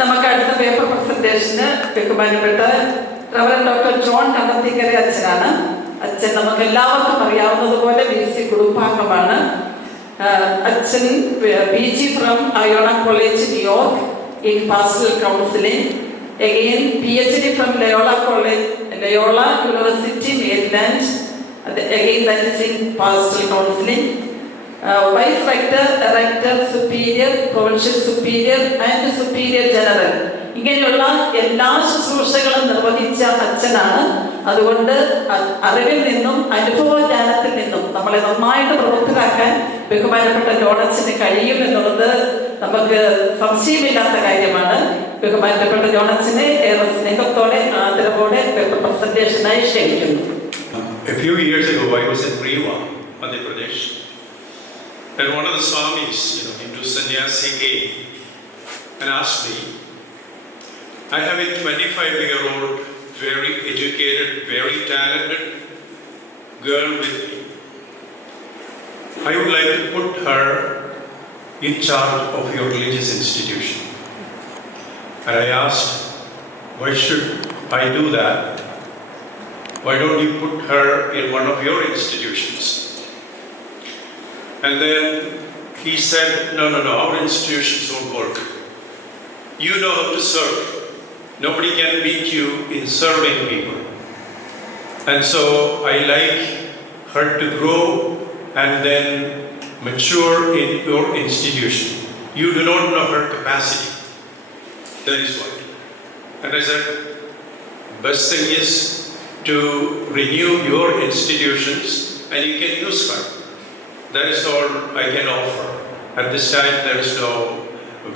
നമുക്ക് അടുത്ത പേപ്പർ പ്രസന്റേഷന് ബഹുമാനപ്പെട്ട റവറൻഡ് ഡോക്ടർ ജോൺ കണ്ടത്തിക്കര അച്ഛനാണ്. അച്ഛൻ നമുക്ക് എല്ലാവർക്കും അറിയാവുന്നതുപോലെ BC കുടുംബാംഗമാണ്. അച്ഛൻ PG from Ayona college New York in pastoral counselling. Again PhD from Loyola University Maryland. Again that is in pastoral counseling. Vice Rector, Director, Superior, Provincial Superior and Superior General. ഇങ്ങനെയുള്ള എല്ലാ ശുശ്രൂഷകളും നിർവഹിച്ച അച്ഛനാണ്. അതുകൊണ്ട് അറിവിൽ നിന്നും അനുഭവജ്ഞാനത്തിൽ നിന്നും നമ്മളെ നന്നായിട്ട് പ്രവൃത്തിയാക്കാൻ ബഹുമാനപ്പെട്ട ജോണച്ചന് കഴിയും എന്നുള്ളത് നമുക്ക് സംശയമില്ലാത്ത കാര്യമാണ്. ബഹുമാനപ്പെട്ട ജോണച്ചനെ ഏറെ സ്നേഹത്തോടെ ആദരവോടെ പേപ്പർ പ്രസന്റേഷനായി ക്ഷണിക്കുന്നു. A few years ago, I was in Rewa, Madhya Pradesh, and one of the swamis, into sannyasi came and asked me, I have a 25-year-old, very educated, very talented girl with me. I would like to put her in charge of your religious institution. And I asked, why should I do that? Why don't you put her in one of your institutions? And then he said, no, our institutions won't work. You know how to serve. Nobody can beat you in serving people. And so I like her to grow and then mature in your institution. You do not know her capacity. That is what. And I said, best thing is to renew your institutions and you can use her. That is all I can offer. At this time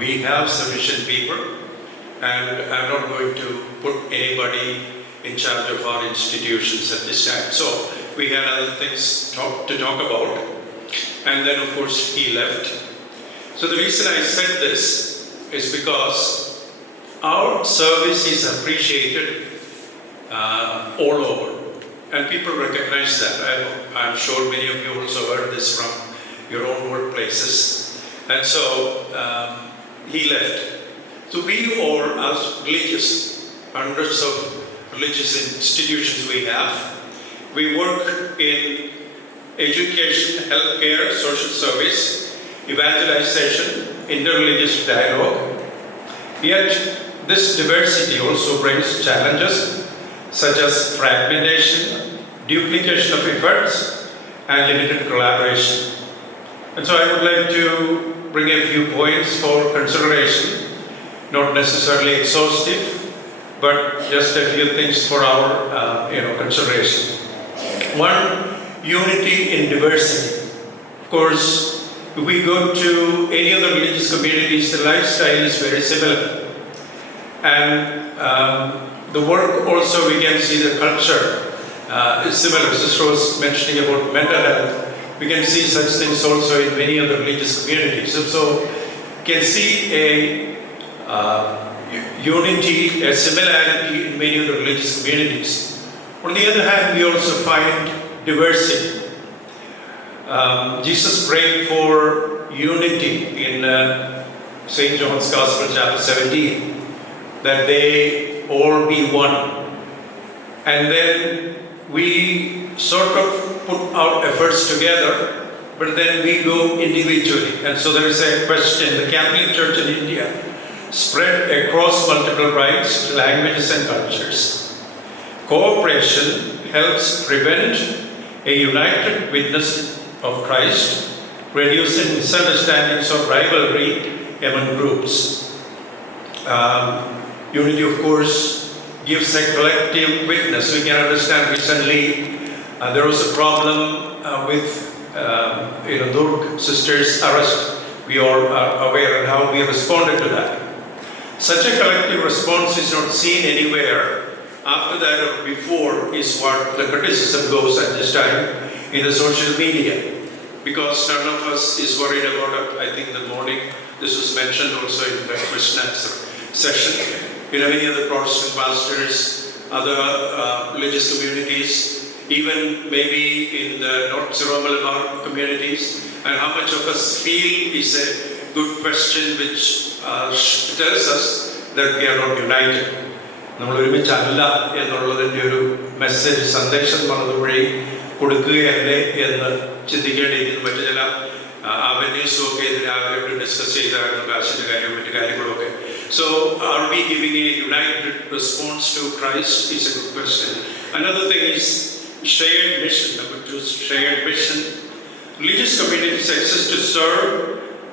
we have sufficient people and I'm not going to put anybody in charge of our institutions at this time. So we had other things to talk about, and then of course he left. So the reason I said this is because our service is appreciated all over, and people recognize that. I'm sure many of you also heard this from your own workplaces. And so he left. So we all, as religious, hundreds of religious institutions we have, we work in education, healthcare, social service, evangelization, interreligious dialogue. Yet this diversity also brings challenges such as fragmentation, duplication of efforts, and limited collaboration. And so I would like to bring a few points for consideration, not necessarily exhaustive, but just a few things for our consideration. One, unity in diversity. Of course, if we go to any other religious communities, the lifestyle is very similar. And the work also, we can see the culture is similar. Sister was mentioning about mental health. We can see such things also in many other religious communities. So you can see a unity, a similarity in many other religious communities. On the other hand, we also find diversity. Jesus prayed for unity in St. John's Gospel, chapter 17, that they all be one. And then we sort of put our efforts together, but then we go individually. And so there is a question. The Catholic Church in India spread across multiple rites, languages and cultures. Cooperation helps prevent a united witness of Christ, reducing misunderstandings or rivalry among groups. Unity, of course, gives a collective witness. We can understand recently there was a problem with Durg sister's arrest. We all are aware of how we responded to that. Such a collective response is not seen anywhere after that or before is what the criticism goes at this time in the social media. Because none of us is worried about it. I think the morning this was mentioned also in the question answer session. Many other Protestant pastors, other religious communities, even maybe in the North Syromalabar communities, and how much of us feel is a good question which tells us that we are not united. നമ്മൾ ഒരുമിച്ചല്ല എന്നുള്ളതിൻ്റെ ഒരു message സന്ദേശം വന്നതുവഴി കൊടുക്കുകയല്ലേ എന്ന് ചിന്തിക്കേണ്ടിയിരിക്കുന്നു. മറ്റു ചില അവന്യൂസും ഒക്കെ ഇതിനകത്ത് ഡിസ്കസ് ചെയ്തായിരുന്നു, കാശിൻ്റെ കാര്യം മറ്റു കാര്യങ്ങളൊക്കെ. So are we giving a united response to Christ is a good question. Another thing is shared mission. Number 2 is shared mission. Religious communities exist to serve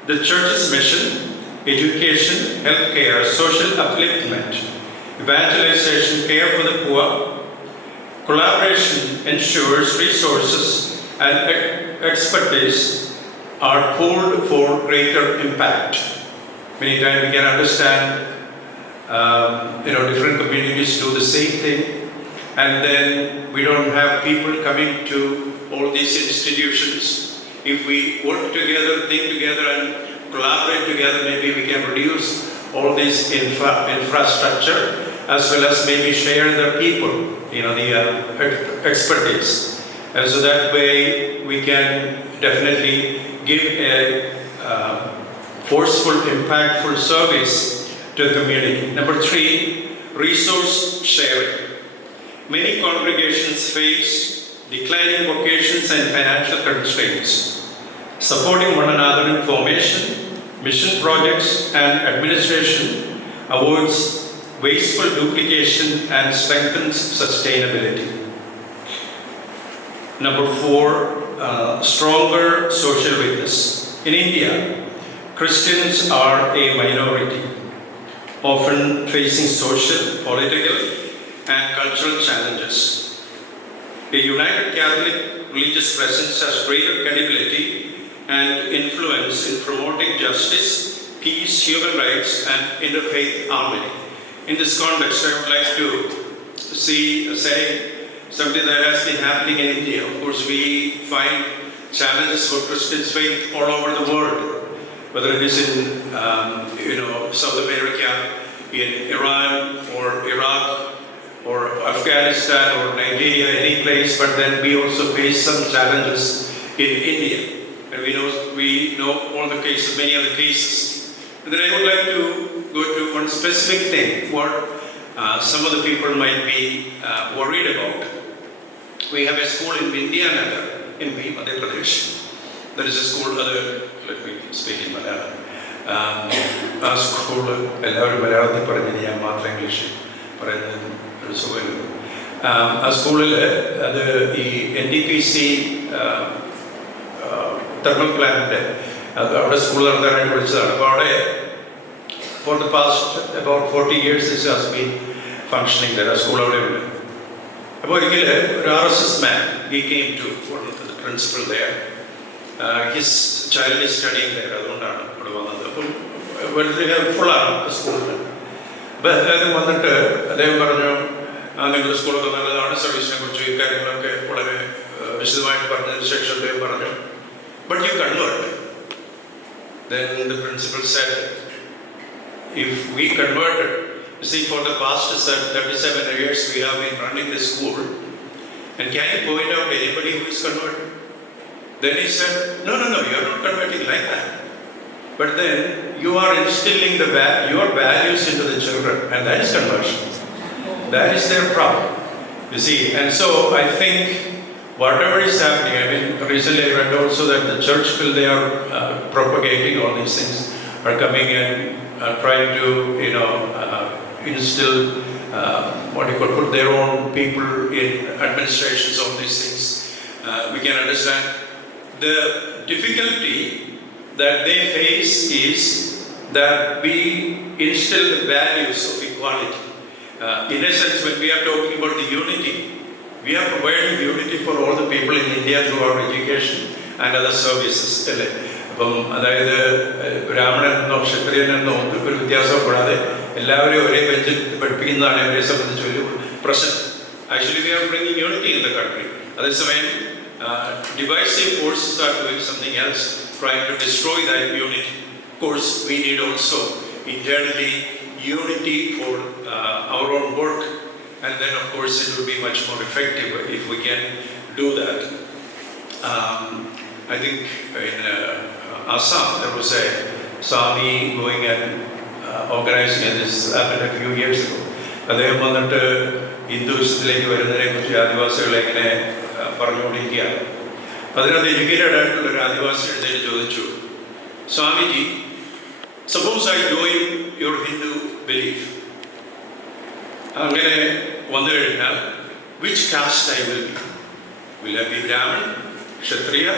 the church's mission: education, healthcare, social upliftment, evangelization, care for the poor. Collaboration ensures resources and expertise are pooled for greater impact. Many times we can understand, different communities do the same thing, and then we don't have people coming to all these institutions. If we work together, think together, and collaborate together, maybe we can reduce all this infrastructure, as well as maybe share the people, the expertise. And so that way we can definitely give a forceful, impactful service to the community. Number 3, resource sharing. Many congregations face declining vocations and financial constraints. Supporting one another in formation, mission projects, and administration avoids wasteful duplication and strengthens sustainability. Number 4, stronger social witness. In India, Christians are a minority, often facing social, political, and cultural challenges. A united Catholic religious presence has greater credibility and influence in promoting justice, peace, human rights, and interfaith harmony. In this context, I would like to say something that has been happening in India. Of course, we find challenges for Christian faith all over the world, whether it is in South America, in Iran, or Iraq, or Afghanistan, or Nigeria, any place. But then we also face some challenges in India, and we know all the cases, many other cases. And then I would like to go to one specific thing, what some of the people might be worried about. We have a school in Vidyanagar, in Madhya Pradesh. There is a school, let me speak in Malayalam. A school, എല്ലാവരും മലയാളത്തിൽ പറഞ്ഞത് ഞാൻ മാത്രം English പറയുന്നത് ഒരു സുഖമില്ല. ആ സ്കൂളിൽ അത് ഈ NTPC തെർമൽ പ്ലാന്റിൻ്റെ അവിടെ സ്കൂൾ നടത്താനായിട്ട് വിളിച്ചതാണ്. അപ്പോൾ അവിടെ for the past about 40 years this has been functioning there. ആ സ്കൂൾ അവിടെ ഉണ്ട്. അപ്പോൾ ഒരിക്കൽ ഒരു RSS man, he came to one of the principal there. His child is studying there, അതുകൊണ്ടാണ് അവിടെ വന്നത്. അപ്പം വളരെ ഹെൽപ്ഫുള്ളാണ് സ്കൂളിൽ. അപ്പം അദ്ദേഹം വന്നിട്ട് അദ്ദേഹം പറഞ്ഞു, നിങ്ങളുടെ സ്കൂളൊക്കെ നല്ലതാണ്, സർവീസിനെ കുറിച്ച് ഈ കാര്യങ്ങളൊക്കെ വളരെ വിശദമായിട്ട് പറഞ്ഞതിന് ശേഷം അദ്ദേഹം പറഞ്ഞു, but you convert. Then the principal said, if we converted, you see, for the past 37 years we have been running this school, and can you point out anybody who is converted? Then he said, no, you are not converting like that. But then you are instilling your values into the children, and that is conversion. That is their problem, you see. And so I think whatever is happening, I mean, recently I read also that the church bill, they are propagating all these things, are coming and trying to, instill, put their own people in administrations, all these things. We can understand the difficulty that they face is that we instill the values of equality. In a sense, when we are talking about the unity, we are providing unity for all the people in India through our education and other services. അപ്പം അതായത് ബ്രാഹ്മണനെന്നോ ക്ഷത്രിയനെന്നോ ഒന്നും ഒരു വ്യത്യാസപ്പെടാതെ എല്ലാവരെയും ഒരേ ബെഞ്ചിൽ പഠിപ്പിക്കുന്നതാണ് അവരെ സംബന്ധിച്ച് വലിയ പ്രശ്നം. Actually, we are bringing unity in the country. അതേസമയം divisive forces are doing something else, trying to destroy that unity. Of course, we need also internally unity for our own work, and then of course it will be much more effective if we can do that. I think in Assam there was a Sami going and organizing, and this happened a few years ago. അദ്ദേഹം വന്നിട്ട് ഹിന്ദുവിസത്തിലേക്ക് വരുന്നതിനെ കുറിച്ച് ആദിവാസികളെ ഇങ്ങനെ പറഞ്ഞുകൊണ്ടിരിക്കുകയാണ്. അതിനകത്ത് educated ആയിട്ടുള്ളൊരു ആദിവാസി എഴുന്നേറ്റ് ചോദിച്ചു, Swamiji, suppose I join your Hindu belief, അങ്ങനെ വന്നു കഴിഞ്ഞാൽ which caste I will be? Will I be Brahmin, Kshatriya,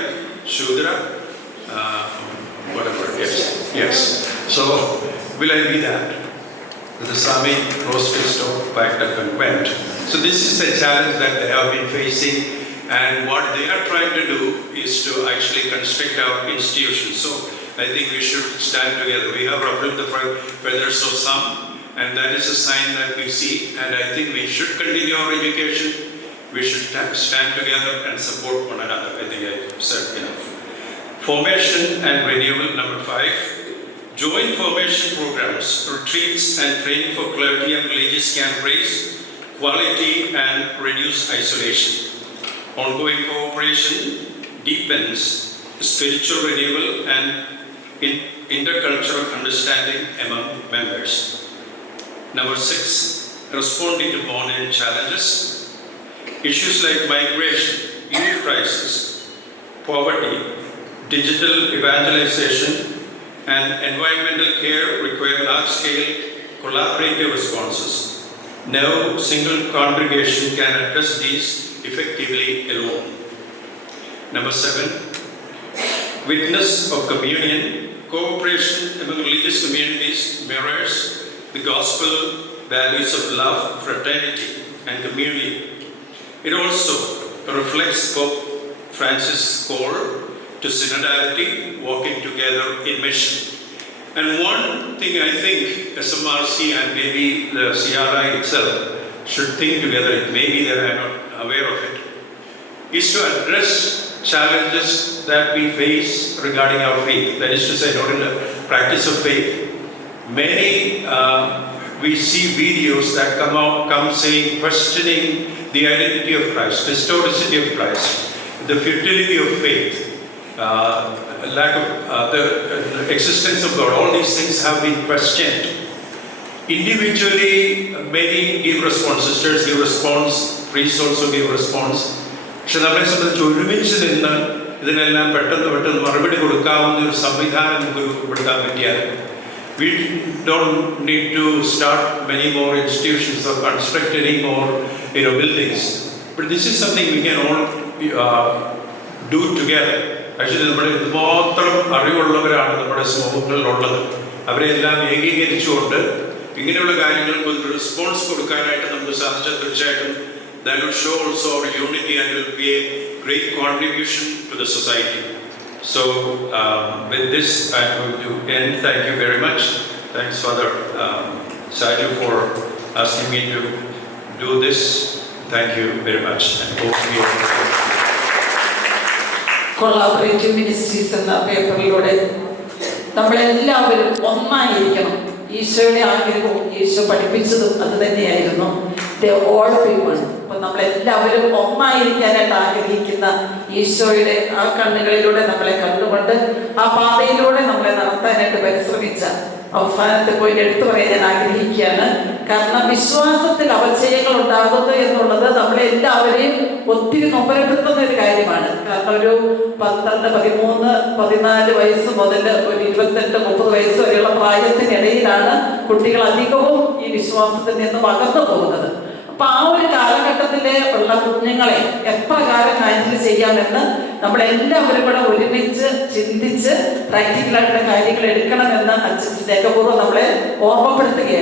Shudra, whatever? Yes. So will I be that? The Swami rose to stop, backed up and went. So this is a challenge that they have been facing, and what they are trying to do is to actually construct our institutions. So I think we should stand together. We have ruffled the feathers of some, and that is a sign that we see, and I think we should continue our education. We should stand together and support one another. I think I said enough. Formation and renewal, number 5. Joint formation programs, retreats and training for clergy and religious can raise quality and reduce isolation. Ongoing cooperation deepens spiritual renewal and intercultural understanding among members. Number 6, responding to modern challenges. Issues like migration, youth crisis, poverty, digital evangelization, and environmental care require large-scale collaborative responses. No single congregation can address these effectively alone. Number 7, witness of communion. Cooperation among religious communities mirrors the gospel values of love, fraternity, and community. It also reflects Pope Francis' call to synodality, working together in mission. And one thing I think SMRC and maybe the CRI itself should think together, maybe they are not aware of it, is to address challenges that we face regarding our faith. That is to say, not in the practice of faith. Many we see videos that come saying, questioning the identity of Christ, the historicity of Christ, the futility of faith, lack of the existence of God. All these things have been questioned. Individually, many give response. Sisters give response. Priests also give response. പക്ഷെ നമ്മളെ സംബന്ധിച്ച് ഒരുമിച്ച് നിന്ന് ഇതിനെല്ലാം പെട്ടെന്ന് മറുപടി കൊടുക്കാവുന്ന ഒരു സംവിധാനം നമുക്ക് രൂപപ്പെടുത്താൻ പറ്റിയാൽ, we don't need to start many more institutions or construct any more buildings. But this is something we can all do together. Actually, നമ്മുടെ മാത്രം അറിവുള്ളവരാണ് നമ്മുടെ സമൂഹങ്ങളിലുള്ളത്. അവരെല്ലാം ഏകീകരിച്ചുകൊണ്ട് ഇങ്ങനെയുള്ള കാര്യങ്ങൾക്ക് ഒരു റെസ്പോൺസ് കൊടുക്കാനായിട്ട് നമുക്ക് സാധിച്ചാൽ തീർച്ചയായിട്ടും that will show also our unity and will be a great contribution to the society. So with this I'm going to end. Thank you very much. Thanks Father Saju for asking me to do this. Thank you very much, and hope you collaborative ministries എന്ന പേപ്പറിലൂടെ നമ്മളെല്ലാവരും ഒന്നായിരിക്കണം. ഈശോയുടെ ആഗ്രഹവും ഈശോ പഠിപ്പിച്ചതും അത് തന്നെയായിരുന്നു. All people. അപ്പം നമ്മളെല്ലാവരും ഒന്നായിരിക്കാനായിട്ട് ആഗ്രഹിക്കുന്ന ഈശോയുടെ ആ കണ്ണുകളിലൂടെ നമ്മളെ കണ്ടുകൊണ്ട് ആ പാതയിലൂടെ നമ്മളെ നടത്താനായിട്ട് പരിശ്രമിച്ച അവസാനത്തെ പോയിന്റ് എടുത്തു പറയാൻ ഞാൻ ആഗ്രഹിക്കുകയാണ്. കാരണം വിശ്വാസത്തിൽ അപചയങ്ങൾ ഉണ്ടാകുന്നു എന്നുള്ളത് നമ്മളെ എല്ലാവരെയും ഒത്തിരി നൊമ്പരപ്പെടുത്തുന്ന ഒരു കാര്യമാണ്. കാരണം ഒരു 12, 13, 14 വയസ്സ് മുതൽ ഒരു 28, 30 വയസ്സ് വരെയുള്ള പ്രായത്തിനിടയിലാണ് കുട്ടികൾ അധികവും ഈ വിശ്വാസത്തിൽ നിന്നും അകന്നു പോകുന്നത്. അപ്പൊ ആ ഒരു കാലഘട്ടത്തിലെ ഉള്ള കുഞ്ഞുങ്ങളെ എപ്രകാരം ഹാൻഡിൽ ചെയ്യാമെന്ന് നമ്മളെല്ലാവരും കൂടെ ഒരുമിച്ച് ചിന്തിച്ച് പ്രാക്ടിക്കലായിട്ടുള്ള കാര്യങ്ങൾ എടുക്കണമെന്ന് അച്ഛൻ സ്നേഹപൂർവ്വം നമ്മളെ ഓർമ്മപ്പെടുത്തുകയാണ്.